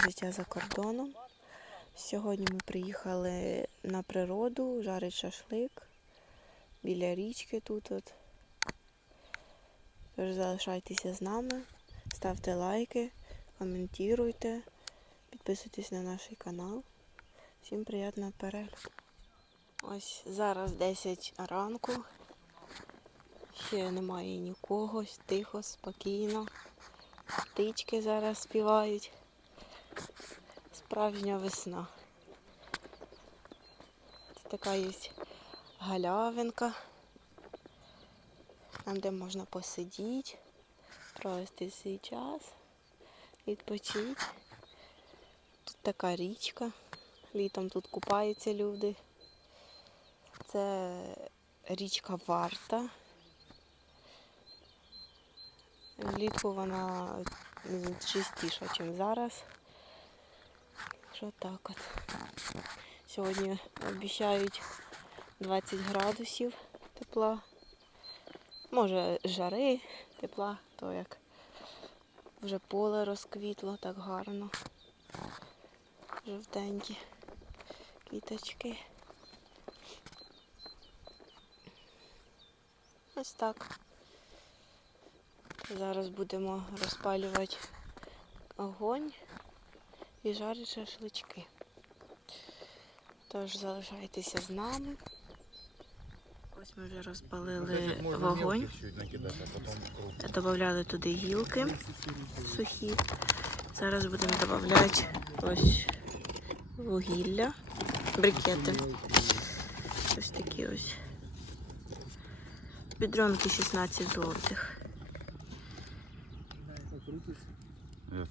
життя за кордоном. Сьогодні ми приїхали на природу, жарить шашлик біля річки тут. От. Тож залишайтеся з нами, ставте лайки, коментуйте, підписуйтесь на наш канал. Всім приємного перегляду. Ось зараз 10 ранку. Ще немає нікого, тихо, спокійно. Птички зараз співають. Справжня весна. Це така є галявинка, там де можна посидіти, провести свій час, відпочити. Тут така річка. Літом тут купаються люди. Це річка Варта. Влітку вона чистіша, ніж зараз. Що так от. Сьогодні обіцяють 20 градусів тепла. Може жари, тепла, то як вже поле розквітло так гарно. Жовтенькі квіточки. Ось так. Зараз будемо розпалювати огонь і жарити шашлички. Тож залишайтеся з нами. Ось ми вже розпалили вогонь. Додавали туди гілки сухі. Зараз будемо додавати ось вугілля, брикети. Ось такі ось. Бідронки 16 злотих.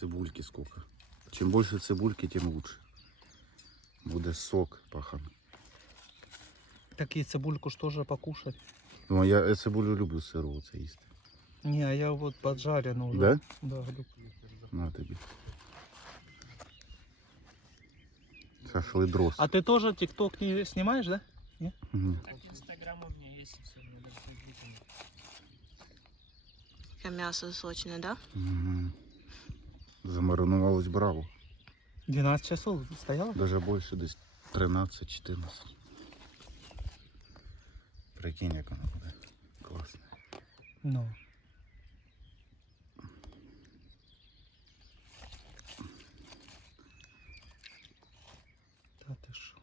Цибульки сколько. Чем больше цибульки, тем лучше. Буде сок пахан. Так и цибульку что же покушать? Ну, я е, цибулю люблю сиру це їсти. Не, а я вот поджарено уже. Да? Да, люблю. На тобі. Шашли дрос. А ты тоже тикток не снимаешь, да? Мгм. Инстаграм у меня есть, все, мне даже Facebook нет. Таке м'ясо сочне, да? Мгм. Замаринувалось браво. 12 часов стояла? Даже більше, десь 13-14. Прикинь, як воно буде. Класно. Ну. Да ты шо.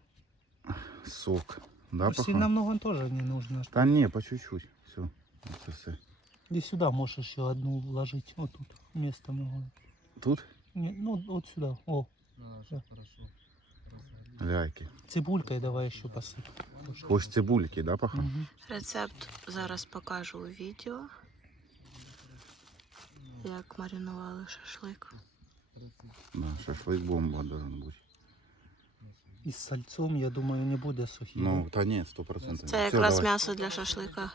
Сок. Да, Ну, Сильно пахан? много тоже не нужно. Та ні, по чуть-чуть. Все. Це все. Иди сюда можешь еще одну вложить. Вот тут место много. Тут Не, ну вот сюда. О, Надо, Да. хорошо ляйки. цибулькой давай еще посыпь. Ось цибульки, да, пахан? Мгм. Рецепт зараз покажу у відео, як маринували шашлик. Да, шашлик бомба должен бути. И с сальцом, я думаю, не будет сухим. Ну, та ні, 100%. Це якраз м'ясо для шашлика.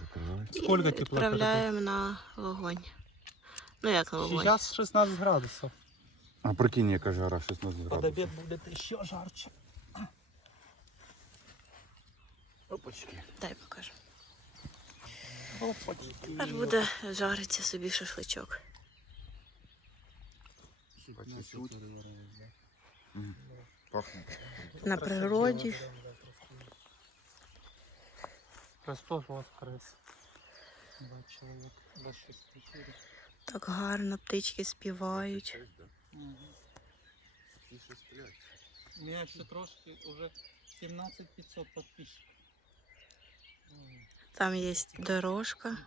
Закривай. І Сколько тепла відправляємо на вогонь. Ну як вогонь? Сейчас 16 градусов. А прикинь, яка жара 16 Под градусів. обед будет еще жарче. Опачки. Дай покажу. Опачки. Аж буде жаритися собі шашличок. По чуть-чуть. Мгм. Пахне. На природі. Христос воскрес. Два человека, два четыре. Так гарно птички співають. У меня еще трошки уже 17 500 подписчиков. Там є дорожка,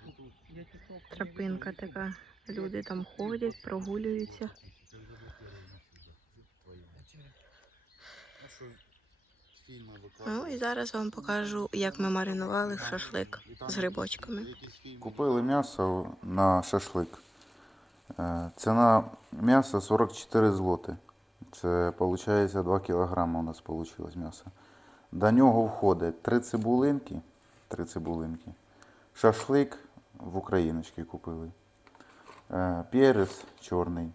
тропинка така. Люди там ходять, прогулюються. Ну і зараз вам покажу, як ми маринували шашлик з грибочками. Купили м'ясо на шашлик. Е, Ціна м'яса 44 злоти. Це виходить 2 кг у нас вийшло м'ясо. До нього входить 3 цибулинки, 3 цибулинки, шашлик в Україночці купили. е, Перець чорний,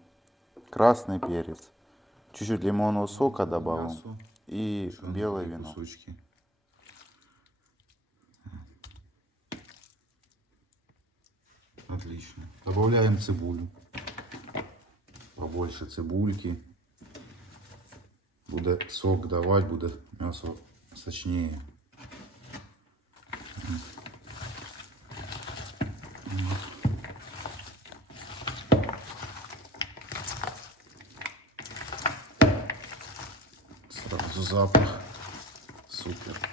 красний перець, чуть-чуть лимонного сока добавив і біле вино. Отлично. Добавляем цибулю. Побольше цибульки. буде сок давати, буде м'ясо сочніє. Сразу запах. Супер.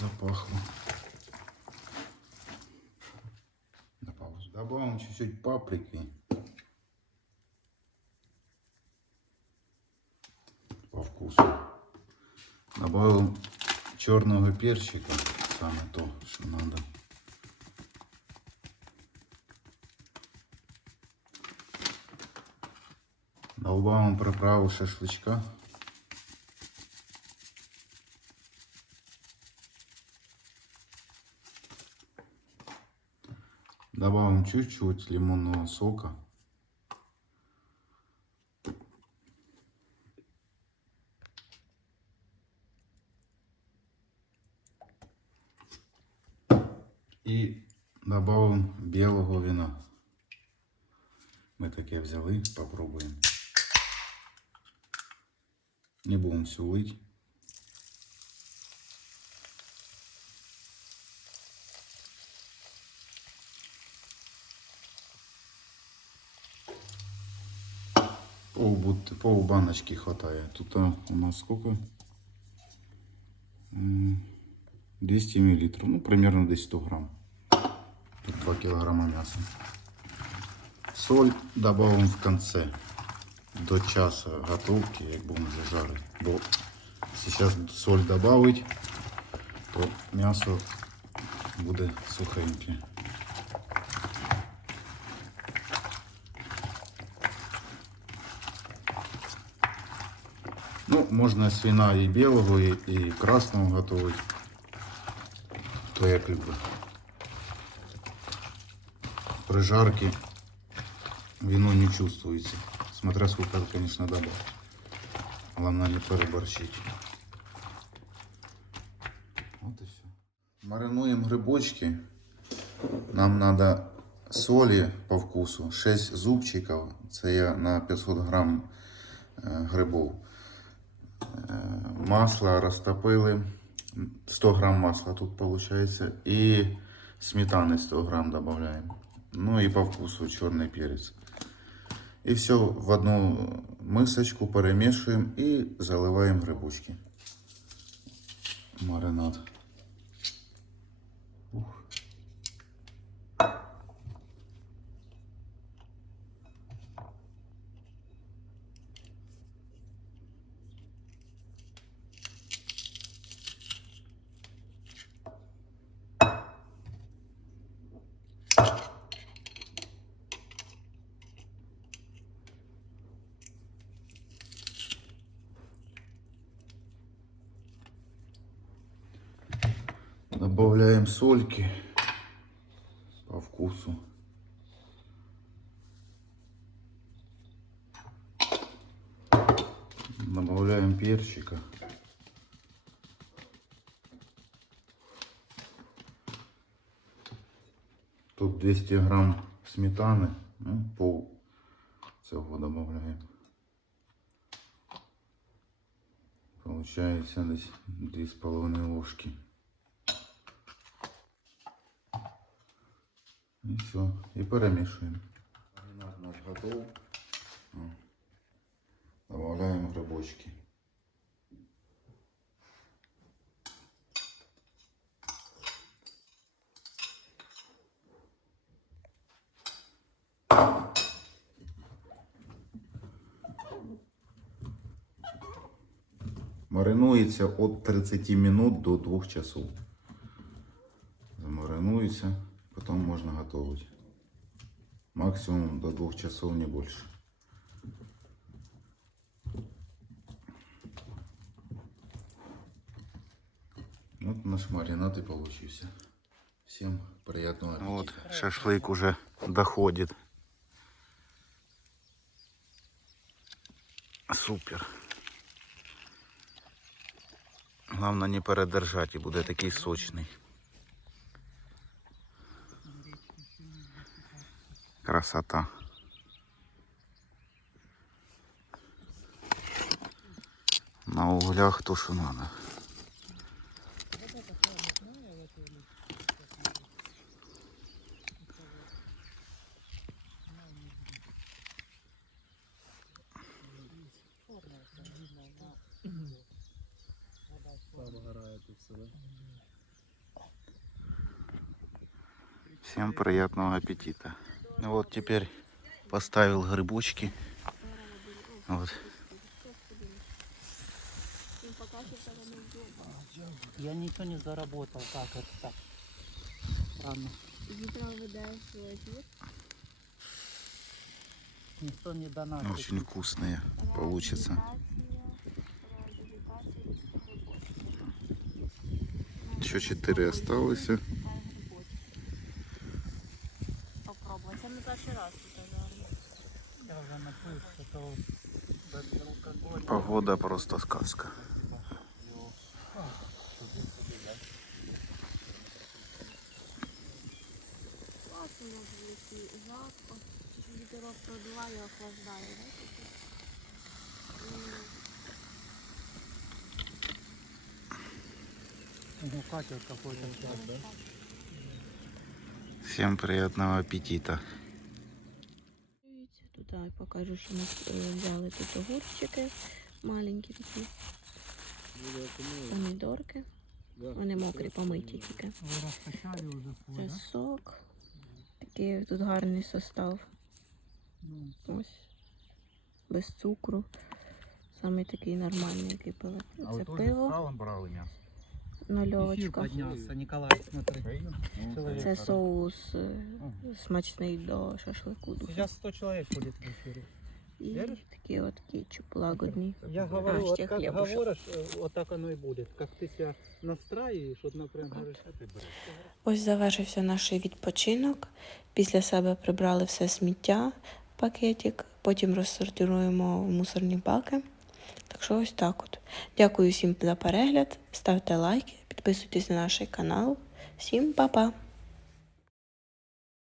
Запахло. Добавим чуть-чуть паприки. По вкусу. Добавим черного перчика. Самое то, что надо. Добавим приправу шашлычка. Добавим чуть-чуть лимонного сока. Добавим білого вина. Ми таке взяли, попробуємо. Не будемо все лить. Пол, пол баночки хватает. Тут у нас сколько? М, 200 миллилитров. Ну, примерно десь 100 грамм. Тут 2 килограмма мяса. Соль добавим в конце. До часа готовки, як будемо вже жарити. Бо зараз соль добавить, то м'ясо буде сухеньке. Ну, можна свина і білого, і, і красного готувати. То як любить. При жарке вино не чувствуется. Смотря сколько, конечно, добавить. Главное не переборщить. Вот и все. Маринуем грибочки. Нам надо солі по вкусу. 6 зубчиків. Це я на 500 грам е, грибов. Е, Масло розтопили. 100 грамм масла тут получается. И сметаны 100 грамм добавляем. Ну и по вкусу черный перец. И все в одну мисочку перемешиваем и заливаем грибочки. Маринад. Добавляем сольки по вкусу. Добавляем перчика. Тут 200 грамм сметаны, ну, пол цього добавляем. Получается десь 2,5 ложки. І все. І перемішуємо. Маринад наш готов. Добавляємо грибочки. Маринується від 30 минут до 2 часов. Замаринується, потом можно готовить. Максимум до двух часов, не больше. Вот наш маринад и получился. Всем приятного аппетита. Вот, шашлык уже доходит. Супер. Главное не передержать и буде такий сочний. Красота. На углях то, що надо. Всем приятного аппетита. Вот теперь поставил грибочки. Вот. Я ничего не заработал, как это так? Странно. Никто не донатит. Очень вкусные получится. Еще четыре осталось. Попробуй. Це не перший раз тут зараз. Я уже напився, то без алкоголя. Погода просто сказка. Класно в лісі, жарко. Вітерок продуває, охлаждає, да? Ну, катер какой-то сейчас, да? Всем приятного аппетита. Тут покажу, що ми е, взяли тут огурчики маленькі такі. Помідорки. Вони мокрі, помиті тільки. Це сок. Такий тут гарний состав. Ну, Ось. Без цукру. Саме такий нормальний, який пили. Це пиво, салом брали м'ясо? эфир нульовочка. поднялся, Николай, смотри. Человек. Це соус е, смачний до шашлику. дуже. Сейчас 100 человек будет в эфире. І Віриш? такий от кетчуп лагодний. Я А, говорю, вот ще как хлебушек. говоришь, э, вот так оно и будет. Как ты себя настраиваешь, вот, например, говоришь, «А ты берешь. Ось завершився наш відпочинок. Після себе прибрали все сміття в пакетик, потім розсортируємо в мусорні баки. Так що ось так от. Дякую всім за перегляд. Ставте лайки, підписуйтесь на наш канал. Всім па-па!